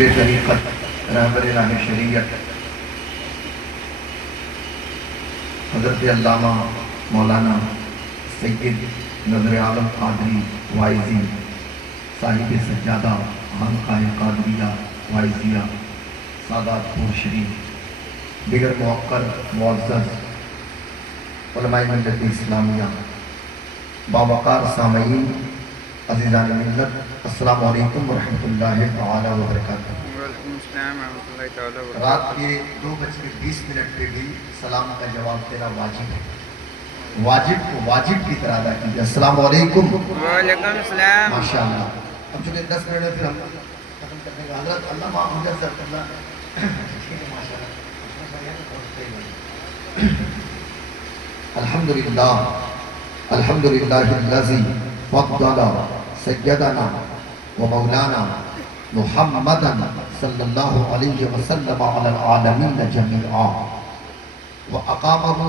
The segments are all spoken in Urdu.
پیر طریقت رہبر راہ شریعت حضرت علامہ مولانا سید نظر عالم قادری وائزی صاحب سجادہ خانقاہ قادریہ وائزیہ سادات پور شریف، دیگر موقر معزز علماء ملت اسلامیہ، باوقار سامعین، عزیزان ملت، السلام علیکم ورحمۃ اللہ تعالی وبرکاتہ۔ وعلیکم السلام ورحمۃ اللہ تعالی وبرکاتہ۔ رات کے 2:20 پہ بھی سلام کا جواب دینا واجب ہے، واجب کو واجب کی طرح ادا کیجیے۔ السلام علیکم۔ وعلیکم السلام۔ ماشاء اللہ۔ اب چونکہ 10 منٹ میں پھر ہم ختم کر دیں گے۔ حضرت اللہ معاف ہو جائے سر اللہ۔ الحمدللہ الحمدللہ الذی فضل سیدنا و مولانا محمدا صلی اللہ علیہ وسلم علی العالمین جميعا وأقامه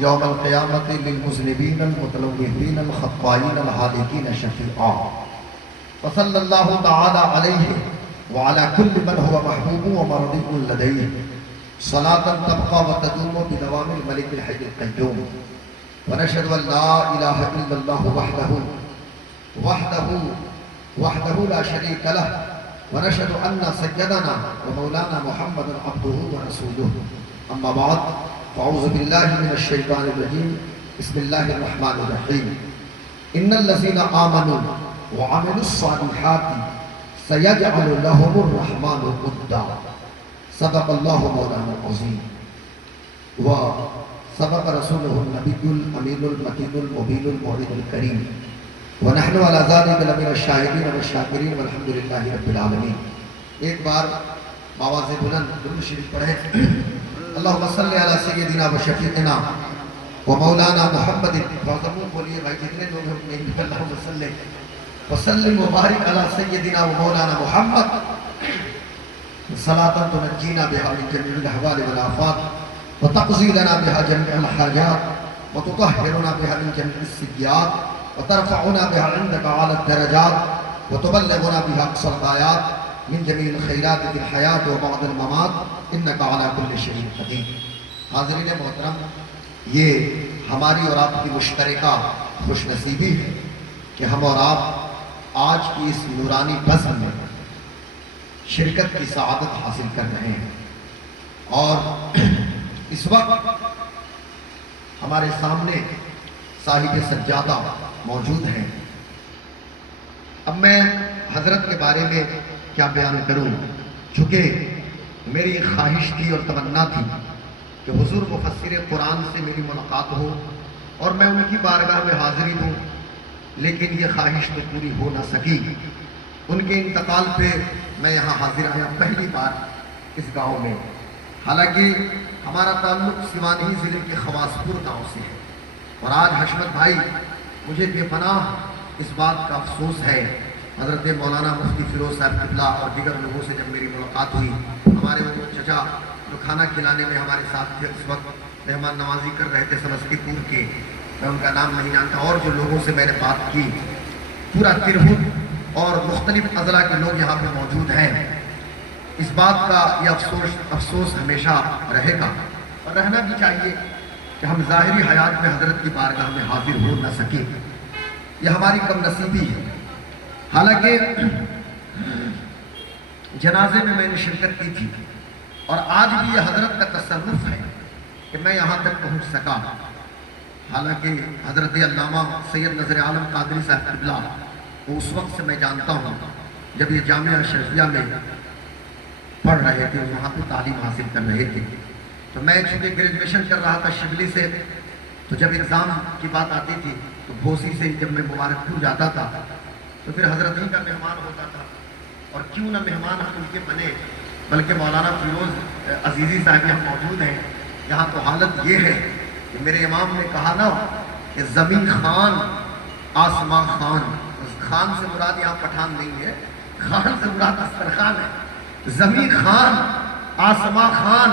يوم القيامة للمذنبين المتلوثين الخطائين الهالكين شفيعا وصلى الله تعالى عليه وعلى كل من هو محبوب ومرضي لديه صلاة تبقى وتدوم بدوام الملك الحي القيوم ونشهد أن لا إله إلا الله وحده لا شريك له ونشهد أن سيدنا ومولانا محمد عبده ورسوله أما بعد فأعوذ بالله من الشيطان الرجيم بسم الله الرحمن الرحيم إن الذين آمنوا وعملوا الصالحات سيجعل لهم الرحمن ودا صدق الله مولانا العظيم وصدق رسوله النبي الأمين المكين المبين الموعد الكريم ونحن على ذلك لمن الشاهدين والشاكرين والحمد لله رب العالمين۔ ایک بار بآواز بلند درود شریف پڑھیں۔ اللہم صلی علی سیدنا و شفیعنا و مولانا محمد۔ معظمون بولیے بھائی، جتنے لوگ ہم نہیں، اللہم صلی وسلم و بارک علی سیدنا و مولانا محمد صلاة تنجینا بها من جميع الاحوال والآفات وتقضي لنا بها جميع الحاجات وتطهرنا بها من جميع السيئات وترفعنا بها عندك على الدرجات وتبلغنا بها أقصى الغايات من جميع الخيرات في الحياة وبعد الممات إنك على كل شيء قدير۔ حاضرین محترم، یہ ہماری اور آپ کی مشترکہ خوش نصیبی ہے کہ ہم اور آپ آج کی اس نورانی بزم میں شرکت کی سعادت حاصل کر رہے ہیں، اور اس وقت ہمارے سامنے صاحب سجادہ موجود ہیں۔ اب میں حضرت کے بارے میں کیا بیان کروں، چونکہ میری خواہش تھی اور تمنا تھی کہ حضور مفسر قرآن سے میری ملاقات ہو اور میں ان کی بارگاہ میں حاضری دوں، لیکن یہ خواہش تو پوری ہو نہ سکی۔ ان کے انتقال پہ میں یہاں حاضر آیا پہلی بار اس گاؤں میں، حالانکہ ہمارا تعلق سیوان ہی ضلع کے خواسپور گاؤں سے ہے، اور آج حشمت بھائی مجھے بے پناہ اس بات کا افسوس ہے، حضرت مولانا مفتی فیروز صاحب قبلہ اور دیگر لوگوں سے جب میری ملاقات ہوئی، ہمارے وہ چچا جو کھانا کھلانے میں ہمارے ساتھ تھے، اس وقت مہمان نوازی کر رہے تھے سمستی پور کے، میں ان کا نام نہیں جانتا، اور جو لوگوں سے میں نے بات کی، پورا ترہت اور مختلف اضلاع کے لوگ یہاں پہ موجود ہیں، اس بات کا یہ افسوس ہمیشہ رہے گا، اور رہنا بھی چاہیے کہ ہم ظاہری حیات میں حضرت کی بارگاہ میں حاضر ہو نہ سکیں، یہ ہماری کم نصیبی ہے۔ حالانکہ جنازے میں نے شرکت کی تھی، اور آج بھی یہ حضرت کا تصرف ہے کہ میں یہاں تک پہنچ سکا، حالانکہ حضرت علامہ سید نظر عالم قادری صاحب قبلہ وہ اس وقت سے میں جانتا ہوں جب یہ جامعہ اشرفیہ میں پڑھ رہے تھے، وہاں پہ تعلیم حاصل کر رہے تھے، تو میں چونکہ گریجویشن کر رہا تھا شبلی سے، تو جب ایگزام کی بات آتی تھی تو بھوسی سے جب میں مبارک پور جاتا تھا تو پھر حضرت ہی کا مہمان ہوتا تھا، اور کیوں نہ مہمان ہم ان کے بنے، بلکہ مولانا فیروز عزیزی صاحب یہاں موجود ہیں۔ یہاں تو حالت یہ ہے کہ میرے امام نے کہا نا کہ زمین خان آسمان خان، خان سے مراد یہاں پٹھان نہیں ہے، خان سے مراد استرخان ہے، زمین خان آسمان خان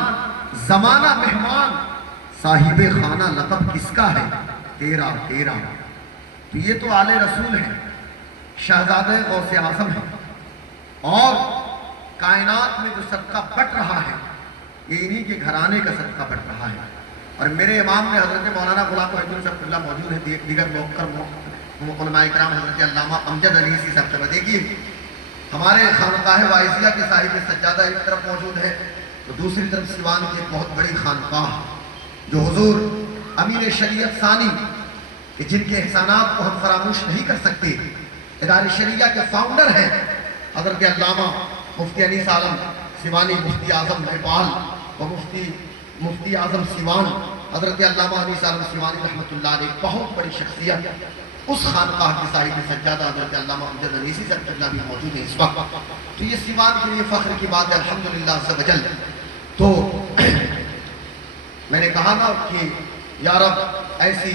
زمانہ مہمان، صاحب خانہ لقب کس کا ہے تیرا تیرا۔ تو یہ تو آل رسول ہیں، شہزادہ غوث اعظم ہیں، اور کائنات میں جو صدقہ بٹ رہا ہے یہ انہی کے گھرانے کا صدقہ بٹ رہا ہے. اور میرے امام نے حضرت مولانا غلام وحید الشیخ اللہ موجود ہیں، دیگر موقر علماء کرام حضرت علامہ امجد علی سی صاحب سے دیکھیے ہمارے خانقاہ وائزیہ کے صاحب سجادہ ایک طرف موجود ہے تو دوسری طرف سیوان کی ایک بہت بڑی خانقاہ جو حضور امیر شریعت ثانی کہ جن کے احسانات کو ہم فراموش نہیں کر سکتے، ادارے شریعہ کے فاؤنڈر ہیں حضرت علامہ مفتی انیس عالم سیوانی، مفتی اعظم نیپال و مفتی اعظم سیوان حضرت علامہ انیس عالم سیوانی رحمۃ اللہ علیہ، بہت بڑی شخصیت. اس خانقاہ کے صاحب سجادہ حضرت علامہ امجد انیسی سے اللہ بھی موجود ہیں اس وقت. تو یہ سیوان کے لیے فخر کی بات ہے الحمدللہ عز و جل. تو میں نے کہا نا کہ یا رب ایسی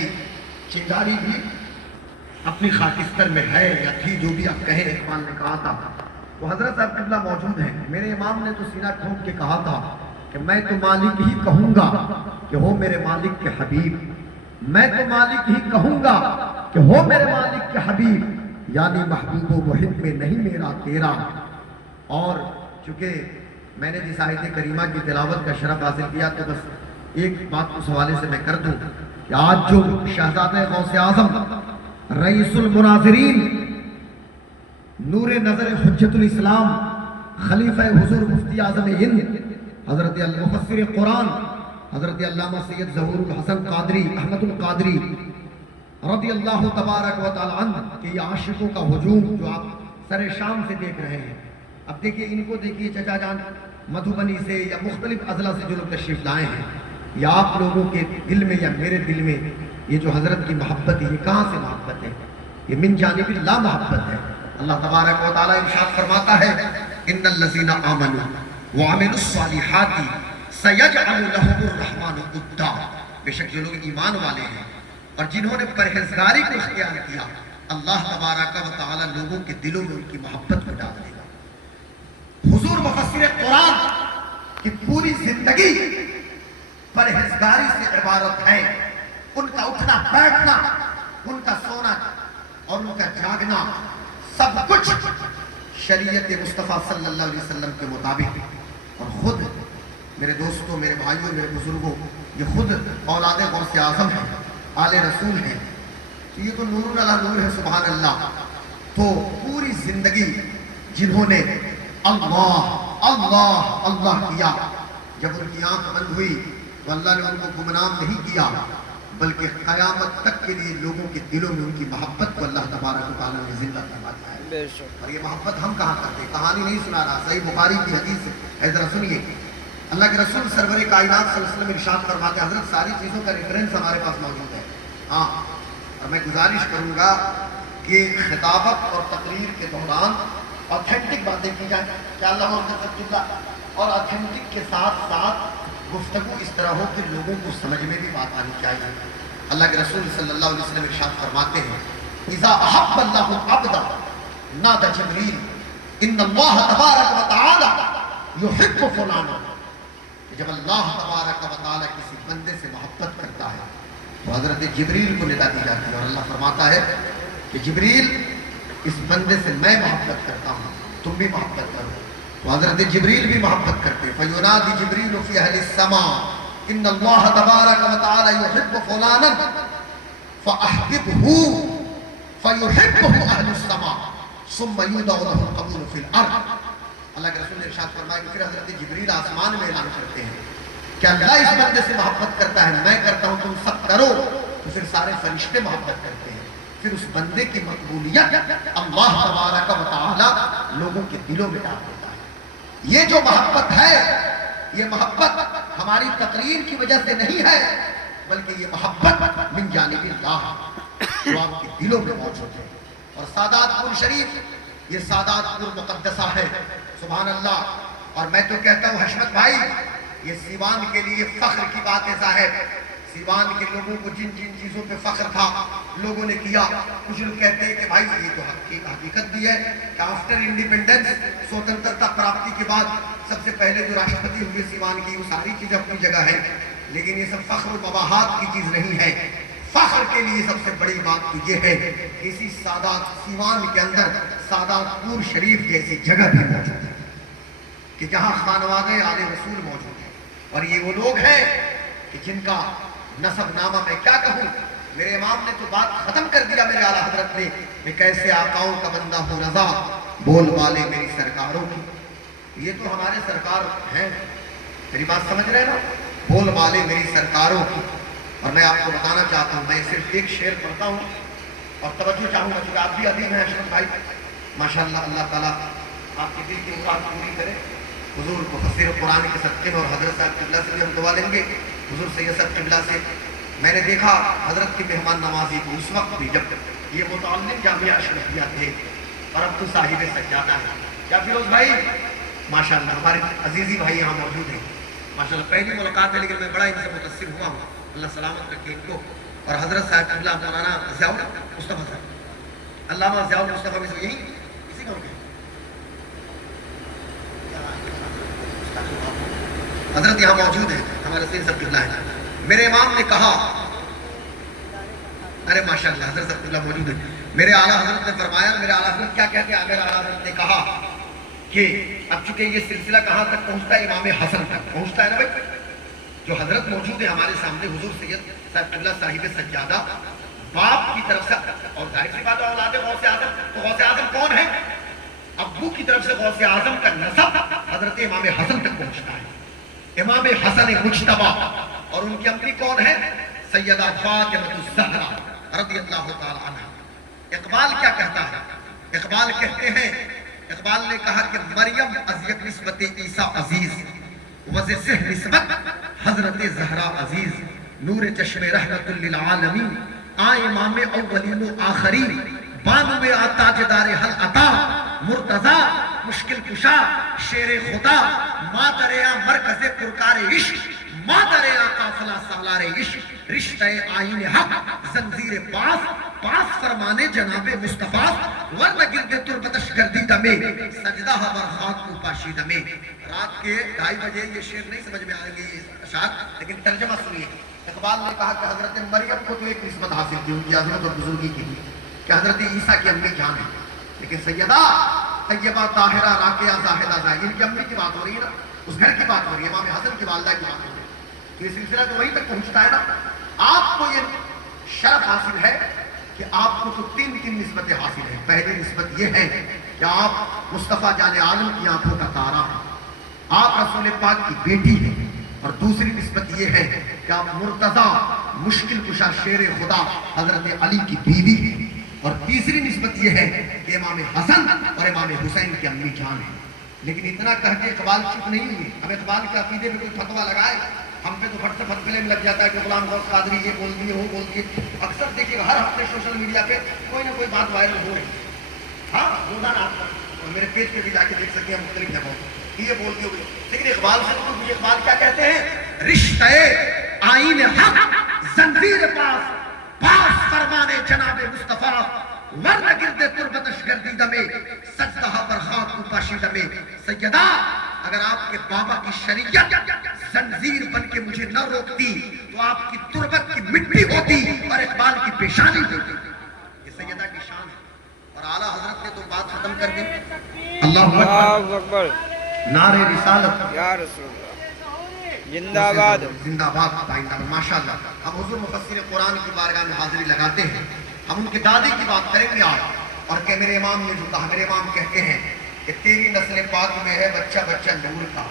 چنگاری بھی اپنی خاکستر میں ہے یا تھی، جو بھی آپ کہیں. اقبال نے کہا تھا تو حضرت صاحب قبلہ موجود ہیں. میرے امام نے تو سینہ ٹھوک کے کہا تھا کہ میں تو مالک ہی کہوں گا کہ ہو میرے مالک کے حبیب، میں تو مالک ہی کہوں گا کہ ہو میرے مالک کے حبیب، یعنی محبوب و محب میں نہیں میرا تیرا. اور چونکہ میں نے جس آیت کریمہ کی تلاوت کا شرف حاصل کیا تو بس ایک بات اس حوالے سے میں کر دوں کہ آج جو شہزادہ غوث اعظم رئیس المناظرین نور نظر حجت الاسلام خلیفہ حضور مفتی اعظم ہند حضرت المفسر قرآن حضرت علامہ سید ظہور الحسن قادری احمد القادری رضی اللہ تبارک و تعالی عنہ کہ یہ عاشقوں کا ہجوم جو آپ سر شام سے دیکھ رہے ہیں. اب دیکھیے ان کو دیکھیے چچا جان مدھوبنی سے یا مختلف اضلاع سے جو لوگ تشریف لائے ہیں، یا آپ لوگوں کے دل میں یا میرے دل میں یہ جو حضرت کی محبت ہے یہ کہاں سے محبت ہے؟ یہ من جانب اللہ محبت ہے. اللہ تبارک و تعالی ارشاد فرماتا ہے ان الذین آمنوا وعملوا الصالحات سیجعل لهم الرحمن ودا. بے شک جو لوگ ایمان والے ہیں اور جنہوں نے پرہیزگاری کو اختیار کیا، اللہ تبارک و تعالی لوگوں کے دلوں میں ان کی محبت کو ڈال دے گا. حضور مفسر قرآن کی پوری زندگی پرہیزگاری سے عبارت ہے. ان کا اٹھنا بیٹھنا، ان کا سونا اور ان کا جاگنا سب کچھ شریعت مصطفیٰ صلی اللہ علیہ وسلم کے مطابق. اور خود میرے دوستوں، میرے بھائیوں، میرے بزرگوں، یہ خود اولاد غوث اعظم ہیں، آل رسول ہیں. یہ تو نور علی نور ہے، سبحان اللہ. تو پوری زندگی جنہوں نے اللہ اللہ اللہ کیا، جب ان کی آنکھ بند ہوئی تو اللہ نے ان کو گمنام نہیں کیا بلکہ قیامت تک کے لیے لوگوں کے دلوں میں ان کی محبت کو اللہ تبارک و تعالیٰ نے زندہ کروایا ہے. اور یہ محبت ہم کہاں کرتے ہیں؟ کہانی نہیں سنا رہا، صحیح بخاری کی حدیث ہے، ذرا سنیے. اللہ کے رسول سرور کائنات صلی اللہ علیہ وسلم ارشاد فرماتے ہیں، حضرت ساری چیزوں کا ریفرنس ہمارے پاس موجود ہے. ہاں، اور میں گزارش کروں گا کہ خطابت اور تقریر کے دوران آتھینٹک باتیں کی جائیں کہ اللہ اور آتھینٹک کے ساتھ ساتھ گفتگو اس طرح ہو کہ لوگوں کو سمجھ میں بھی بات آنی چاہیے. اللہ کے رسول صلی اللہ علیہ وسلم ارشاد فرماتے ہیں اذا احب اللہ عبدا نادى جبریل ان اللہ تبارک و تعالی یحب فلانا. جب اللہ تبارک و تعالی کسی بندے سے محبت کرتا ہے تو حضرت جبریل کو ندا دی جاتی ہے اور اللہ فرماتا ہے کہ جبریل اس بندے سے میں محبت کرتا ہوں، تم بھی محبت کرو. تو حضرت جبریل بھی محبت کرتے. فَيُنَادِ جِبْرِيلُ فِي أَهْلِ السَّمَاءِ إِنَّ اللَّهَ تَبَارَكَ وَتَعَالَى يُحِبُّ فُلَانًا فَأَحْبِبْهُ فَيُحِبُّهُ أَهْلُ السَّمَاءِ ثُمَّ يُودَعُ لَهُ الْقَبُولُ فِي الْأَرْضِ. اللہ کے رسول نے ارشاد فرمایا کہ پھر حضرت جبریل آسمان میں اعلان کرتے ہیں کہ اللہ اس بندے سے محبت کرتا ہے، میں کرتا ہوں، تم سب کرو. تو پھر سارے فرشتے محبت کرتے ہیں. پھر اس بندے کی مقبولیت اللہ تبارک و تعالی لوگوں کے دلوں میں ڈال دیتا ہے. یہ جو محبت ہے، یہ محبت ہماری تقریر کی وجہ سے نہیں ہے بلکہ یہ محبت من جانب اللہ جو آپ کے دلوں میں موجود ہے. اور سادات پور شریف، یہ سادات پور مقدسہ ہے، سبحان اللہ. اور میں تو کہتا ہوں حشمت بھائی، یہ سیوان کے لیے فخر کی بات ہے صاحب. سیوان کے لوگوں کو جن جن چیزوں پہ فخر تھا لوگوں نے کیا. کچھ لوگ کہتے ہیں کہ بھائی یہ تو حقیقت بھی ہے کہ آفٹر انڈیپینڈنس، سوتنترتا پراپتی کے بعد سب سے پہلے جو راشٹرپتی ہوئے سیوان کی، وہ ساری چیزیں اپنی جگہ ہیں، لیکن یہ سب فخر و مباحات کی چیز نہیں ہے. فخر کے لیے سب سے بڑی بات تو یہ ہے کہ اسی سادات سیوان کے اندر سادات پور شریف جیسی جگہ بھی موجود ہے. کہ جہاں خانوادے آل رسول موجود ہیں، اور یہ وہ لوگ ہیں کہ جن کا نسب نامہ میں کیا کہوں، میرے امام نے تو بات ختم کر دیا میرے اعلیٰ حضرت نے کہ کیسے آقاؤں کا بندہ ہوں رضا، بول والے میری سرکاروں کی. یہ تو ہمارے سرکار ہیں، میری بات سمجھ رہے نا، بول والے میری سرکاروں کی. اور میں آپ کو بتانا چاہتا ہوں، میں صرف ایک شعر پڑھتا ہوں اور توجہ چاہوں گا، کیونکہ آپ بھی ادیب ہیں اشرف بھائی ماشاءاللہ. اللہ تعالیٰ آپ کی دل کی مراد پوری کرے. حضور مفسر قرآن کے صدقے میں اور حضرت صاحب قبلہ سے بھی ہم دعا لیں گے. حضور سید صاحب قبلہ سے میں نے دیکھا حضرت کی مہمان نوازی کو اس وقت بھی جب یہ متعلق جامعہ اشرفیہ تھے، اور اب تو صاحب سجادہ ہے. کیا فیروز بھائی ماشاءاللہ ہمارے عزیزی بھائی یہاں موجود ہیں ماشاءاللہ. پہلی ملاقات ہے لیکن میں بڑا ان سے متاثر ہوا ہوں. اللہ سلامت رکھے ان کو. اور حضرت صاحب قبلہ مولانا ضیاء المصطفیٰ صاحب، علامہ ضیاء المصطفیٰ میں سے یہی اسی کا ہوگا حضرت یہاں موجود ہیں، ہمارے سید صاحب قبلہ ہیں. میرے امام نے کہا، ارے ماشاءاللہ حضرت صاحب قبلہ موجود ہیں. میرے اعلیٰ حضرت نے فرمایا، میرے اعلیٰ حضرت کیا کہتے ہیں، میرے اعلیٰ حضرت نے کہا کہ اب چونکہ یہ سلسلہ کہاں تک پہنچتا ہے، امام حسن تک پہنچتا ہے نا بھائی. جو حضرت موجود ہے ہمارے سامنے حضور سید صاحب قبلہ صاحب سجادہ، باپ کی طرف سے، اور ظاہر سی بات ہے اولاد غوث اعظم، تو غوث اعظم کون ہے؟ ابو کی طرف سے غوث اعظم کا نسب حضرت امام حسن تک پہنچتا ہے. امام حسن مجتبی، اور ان کی امی کون ہے؟ سیدہ فاطمہ الزہرا رضی اللہ تعالی عنہ. اقبال کیا کہتا ہے؟ اقبال کہتے ہیں، اقبال نے کہا کہ مریم از یک نسبت عیسیٰ عزیز، وز سہ نسبت حضرت زہرا عزیز، نور چشم رحمت للعالمین، آ امام اولین و آخرین، بانو میں تاجدار حل عطا، مرتضی مشکل کشا شیر خدا، مادریا مرکز پرکار عشق، مادریا قافلہ سالار عشق، رشتہ آئین حق زنزیر پاس فرمانے جناب مصطفیٰ، ورنہ گرد تربتش گردی دمے سجدہ ورخاک کو پاشی دمے. رات کے 2:30 بجے یہ شعر نہیں سمجھ میں آئیں گے یہ اشعار، لیکن ترجمہ سنیے. اقبال نے کہا کہ حضرت مریم کو تو ایک نسبت حاصل کی ان کی عظمت اور بزرگی کی کہ حضرت عیسیٰ کی امی جان ہے، لیکن سیدہ طیبہ طاہرہ راقیہ زاہدہ زاہد، ان کی امی کی بات ہو رہی ہے نا، اس گھر کی بات ہو رہی ہے، امام حسن کی والدہ کی بات ہو رہی ہے. تو یہ سلسلہ تو وہیں تک پہنچتا ہے نا. آپ کو یہ شرف حاصل ہے کہ آپ کو تو تین نسبتیں حاصل ہیں. پہلی نسبت یہ ہے کہ آپ مصطفیٰ جان عالم کی آنکھوں کا تارا ہیں، آپ رسول پاک کی بیٹی ہیں. اور دوسری نسبت یہ ہے کہ آپ مرتضیٰ مشکل کشا شیر خدا حضرت علی کی بیوی ہیں. اور تیسری نسبت یہ ہے کہ امام حسن اور امام حسین کی امی جان ہیں. لیکن اتنا کہہ کے اقبال چپ نہیں ہوئے. اب اقبال کے عقیدے میں کوئی فتویٰ لگائے، ہم پہ تو پھٹ سے فتوے میں لگ جاتا ہے کہ غلام غوث قادری یہ بول دیے وہ بول دیے. اکثر دیکھیے ہر ہفتے سوشل میڈیا پہ کوئی نہ کوئی بات وائرل ہو رہی ہے. ہاں روزانہ آپ میرے پیج پہ بھی جا کے دیکھ سکتے ہیں مختلف جگہوں یہ بول دی ہوئی. لیکن اقبال سے تو مجھے اقبال کیا کہتے ہیں؟ رشتہ آئین حق زنجیر پاس فرمانے جناب مصطفیٰ، ورنہ گرد تربتش گردی دمے سجدہ پر خاک کو پاشی دمے. سیدہ اگر آپ کے بابا کی شریعت زنجیر بن کے مجھے نہ روکتی تو آپ کی تربت کی مٹی ہوتی اور اقبال کی پیشانی ہوتی. یہ سیدہ کی شان ہے. اور اعلیٰ حضرت نے تو بات ختم کر دی. اللہ اکبر، نعرے رسالت یا رسول اللہ، زندہ باد، زندہ باد، ماشاءاللہ. ہم حضور مفسر قرآن کی بارگاہ میں حاضری لگاتے ہیں. ہم ان کی دادی کی بات کریں گے آج. اور کہ میرے امام نے جو کہا، میرے امام کہتے ہیں کہ تیری نسل پاک میں ہے بچہ بچہ نور کا،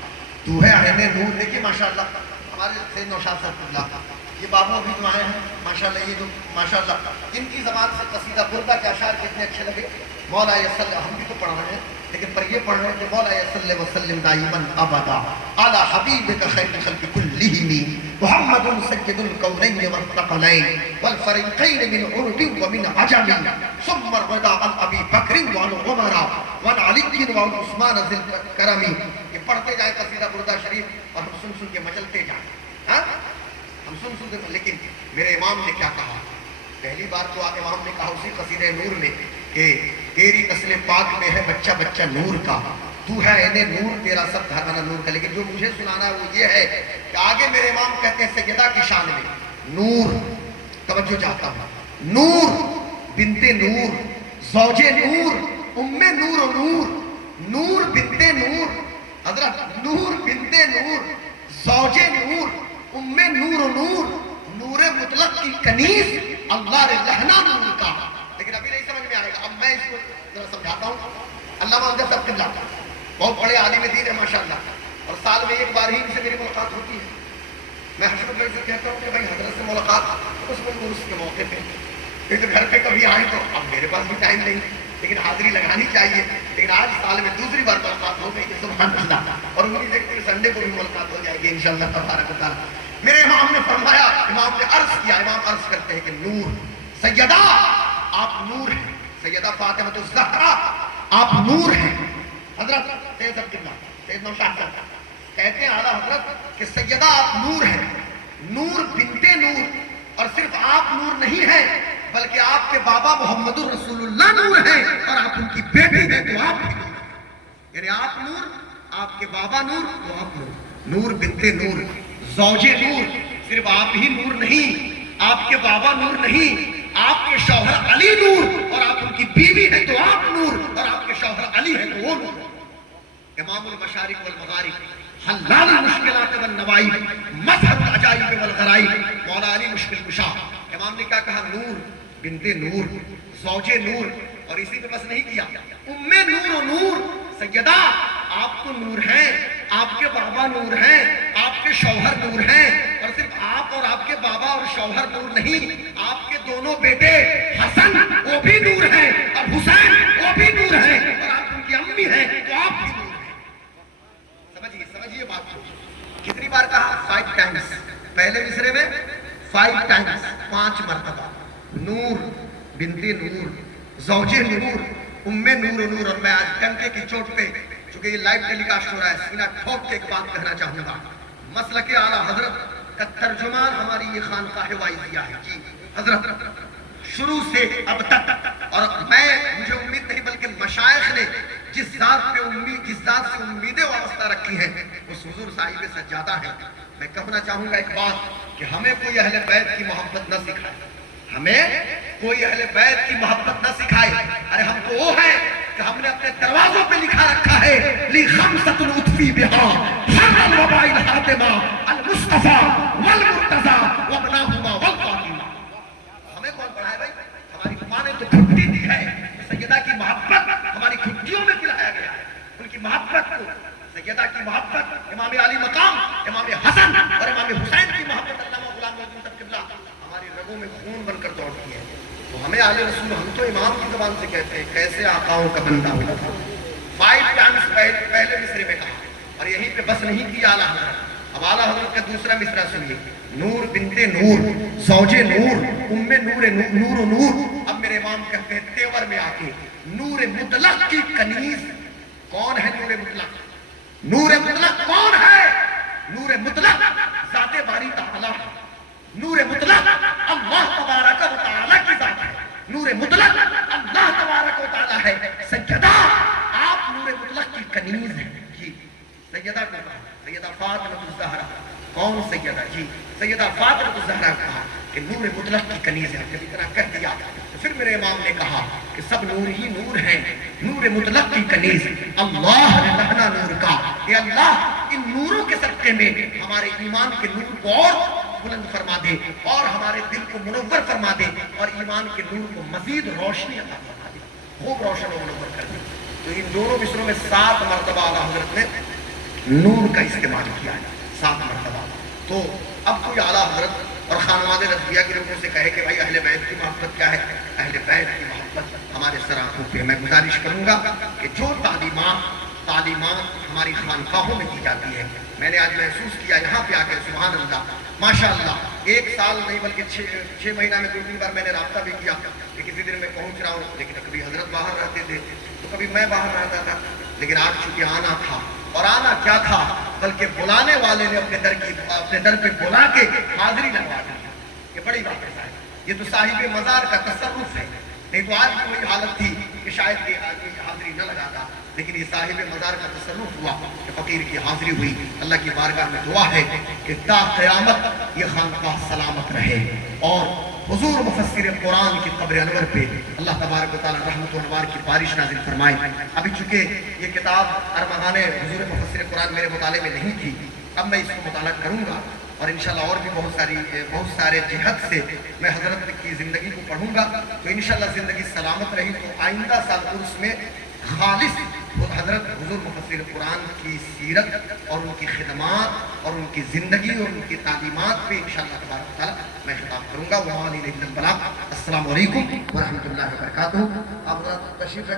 تو ہے عین نور. دیکھیے ماشاءاللہ ہمارے سید نوشاد صاحب اللہ یہ بابو ابھی جو آئے ہیں ماشاءاللہ، یہ جو ماشاءاللہ ان کی زبان سے قصیدہ بردہ کے اشعار کتنے اچھے لگے. مولا صلی، ہم بھی تو پڑھ رہے ہیں لیکن پر یہ پڑھ رہے ہیں کہ مولا صلی وسلم دائما ابدا علی حبیبک خیر الخلق کلہم محمد سید الکونین والثقلین والفریقین من عرب ومن عجم ثم الرضا عن ابی بکر وعن عمر وعن علی وعن عثمان ذی الکرم. یہ پڑھتے جائیں قصیدہ بردہ شریف اور ہم سن کے مچلتے جائیں. ہاں ہم سن کے، لیکن میرے امام نے کیا کہا؟ پہلی بار تو امام نے کہا اسی قصیدہ نور میں کہ تیری نسل پاک میں ہے بچہ بچہ نور کا، تو ہے عین نور، تیرا سب گھرانا نور کا. لیکن جو مجھے سنانا ہے وہ یہ ہے کہ آگے میرے امام کہتے ہیں سیدہ کی شان میں نور، توجہ چاہتا ہوں، نور بنت نور، زوج نور، ام نور و نور، نور بنت نور، حضرت نور بنت نور، زوج نور، ام نور و نور، نور مطلق کی کنیز، اللہ نے لہنا نور کا. لیکن ابھی نہیں سمجھ میں آئے گا، اب میں اس کو ذرا سمجھاتا ہوں. علامہ امجد صاحب قبلہ بہت بڑے عالم دین ہے ماشاءاللہ، اور سال میں ایک بار ہی ان سے میری ملاقات ہوتی ہے. میں حشمت بھائی سے کہتا ہوں کہ بھائی حضرت سے ملاقات اس میں اس کے موقع پہ، پھر تو گھر پہ کبھی آئے تو اب میرے پاس بھی ٹائم نہیں، لیکن حاضری لگانی چاہیے. لیکن آج سال میں دوسری بار ملاقات ہو گئی ہے، سبحان اللہ. اور امید ہے کہ سنڈے کو بھی ملاقات ہو جائے گی انشاءاللہ تبارک و تعالیٰ. میرے امام نے فرمایا، امام نے عرض کیا، امام عرض کرتے ہیں کہ نور سیدہ آپ نور ہیں، سیدہ فاطمہ الزہرا آپ نور ہیں. حضرت سید صاحب قبلہ، سید نوشاد صاحب کہتے ہیں اعلیٰ حضرت کہ سیدہ آپ نور ہیں، نور بنت نور. اور صرف آپ نور نہیں ہیں بلکہ آپ کے بابا محمد الرسول اللہ نور ہیں، اور آپ ان کی بیٹی ہیں تو آپ بھی نور. یعنی آپ نور، آپ کے بابا نور تو آپ نور. نور بنت نور، زوج نور، صرف آپ ہی نور نہیں، آپ کے بابا نور نہیں، آپ کے شوہر علی نور، اور آپ ان کی بیوی ہیں تو آپ نور، اور آپ کے شوہر علی ہیں تو وہ نور. امام المشارق والمغارب، حلال المشکلات والنوائب، مظہر العجائب والغرائب، مولا علی مشکل کشا. امام نے کیا کہا؟ نور بنت نور، زوج نور. اور اسی پہ بس نہیں کیا، ام نور و نور. سیدہ آپ تو نور ہیں، آپ کے بابا نور ہیں، آپ کے شوہر نور ہیں. اور صرف آپ اور آپ کے بابا اور شوہر نور نہیں، آپ کے دونوں بیٹے حسن وہ بھی نور ہیں، اور حسین وہ بھی نور ہیں، اور آپ ان کی امی ہیں تو آپ بھی نور ہیں. سمجھیے بات کو. کتنی بار کہا؟ 5 ٹائمز. پہلے مصرے میں 5 ٹائمز، 5 مرتبہ. نور بنت نور، زوج نور، ام نور و نور. اور میں آج ڈنکے کی چوٹ پہ، چونکہ یہ لائیو ٹیلی کاسٹ ہو رہا ہے، سینہ ٹھوک کے ایک بات کہنا چاہوں گا. مسلک اعلیٰ حضرت کا ترجمان ہماری یہ خانقاہ وائزیہ ہے. جی حضرت شروع سے اب تک، اور مجھے امید نہیں بلکہ مشائخ نے جس ذات سے امیدیں وابستہ رکھی ہیں اس حضور صاحب سجادہ ہیں. میں کہنا چاہوں گا ایک بات کہ ہمیں کوئی اہل بیت کی محبت نہ سکھائے، ہمیں کوئی اہل بیت کی محبت نہ سکھائے. ارے ہم تو وہ ہیں کہ ہم نے اپنے دروازوں پہ لکھا رکھا ہے لی خمسۃ اطفی بہا حر الوباء الحاتمہ المصطفیٰ والمرتضیٰ وابناہما والفاطمہ. ہمیں کون پڑھائے بھائی؟ ہماری ماں نے تو گھٹی دی ہے. سیدہ کی محبت ہماری گھٹیوں میں پلایا گیا ہے. ان کی محبت کو، سیدہ کی محبت، امام علی مقام، امام حسن اور امام حسین کی محبت علامہ غلام محمد صاحب قبلہ ہماری رگوں میں خون بن کر دوڑتی ہے. تو ہمیں آل رسول، ہم تو امام کی زبان سے کہتے ہیں کیسے آقاؤں کا بندہ ہوا تھا. 5 ٹائمز پہلے مصرے میں کہا، اور یہیں پہ بس نہیں کیا اعلیٰ حضرت. اب اعلیٰ حضرت کا دوسرا مصرع سنیے. نور بنت نور، زوج نور، ام نور و نور. اب میرے امام کہتے ہیں تیور میں آ کے نور مطلق کی کنیز. کون ہے نور مطلق؟ نور مطلق کون ہے؟ نور مطلق ذات باری تعالیٰ ہے. نور مطلق اللہ تبارک و تعالیٰ کی ذات ہے. نور مطلق اللہ تبارک و تعالیٰ ہے. سیدہ آپ نور مطلق کی کنیز ہیں. جی سیدہ کو کہا سیدہ فاطمہ الزہرا. کون سیدہ؟ جی سیدہ فاطمہ الزہرا کہا کہ نور مطلق کی کنیز ہے. جب اتنا کہہ دیا تو پھر میرے امام نے کہا کہ سب نور ہی نور ہیں، نور مطلق کی کنیز. اللہ نے لہنا نور کا. اے اللہ ان نوروں کے صدقے میں ہمارے ایمان کے نور کو اور بلند فرما دے، اور ہمارے دل کو منور فرما دے، اور ایمان کے نور کو مزید روشنی عطا فرما دے، خوب روشن و منور کر دے. تو ان دونوں مصروں میں 7 مرتبہ اعلیٰ حضرت نے نور کا استعمال کیا ہے. 7 مرتبہ. تو اب کوئی اعلیٰ حضرت اور خانواد رضویہ کے لوگوں سے کہے کہ بھائی اہل بیت کی محبت کیا ہے؟ اہل بیت کی محبت ہمارے سر آنکھوں پہ. میں گزارش کروں گا کہ جو تعلیمات ہماری خانقاہوں میں دی جاتی ہے، میں نے آج محسوس کیا یہاں پہ آ کے سبحان اللہ ماشاءاللہ 1 سال نہیں بلکہ 6 مہینہ میں 2-3 بار میں نے رابطہ بھی کیا کہ کسی دن میں پہنچ رہا ہوں. لیکن کبھی حضرت باہر رہتے تھے تو کبھی میں باہر رہتا تھا. لیکن آج چونکہ آنا تھا، اور آنا کیا تھا بلکہ بلانے والے نے اپنے در پہ بلا کے حاضری لگوا دی. یہ بڑی بات ہے صاحب. یہ تو صاحب مزار کا تصرف ہے. نہیں تو آج کوئی حالت تھی کہ شاید یہ آدمی حاضری نہ لگاتا، لیکن یہ صاحب مزار کا تصرف ہوا کہ فقیر کی حاضری ہوئی. اللہ کی بارگاہ میں دعا ہے کہ تا قیامت یہ خانقاہ سلامت رہے، اور حضور مفسر قرآن کی قبر انور پہ اللہ تبارک و تعالی رحمت و انوار کی بارش نازل فرمائے۔ ابھی چونکہ یہ کتاب ارمغان حضور مفسر قرآن میرے مطالعے میں نہیں تھی، اب میں اس کو مطالعہ کروں گا اور انشاءاللہ اور بھی بہت سارے جہت سے میں حضرت کی زندگی کو پڑھوں گا، تو انشاءاللہ زندگی سلامت رہی تو آئندہ سال عرس میں خالص حضرت حضور مفسر قرآن کی سیرت اور ان کی خدمات اور ان کی زندگی اور ان کی تعلیمات پہ انشاءاللہ تبارک و تعالی میں خطاب کروں گا۔ وَمَا عَلَيْنَا إِلَّا الْبَلَاغُ۔ السلام علیکم ورحمۃ اللہ وبرکاتہ۔ آپ تشریف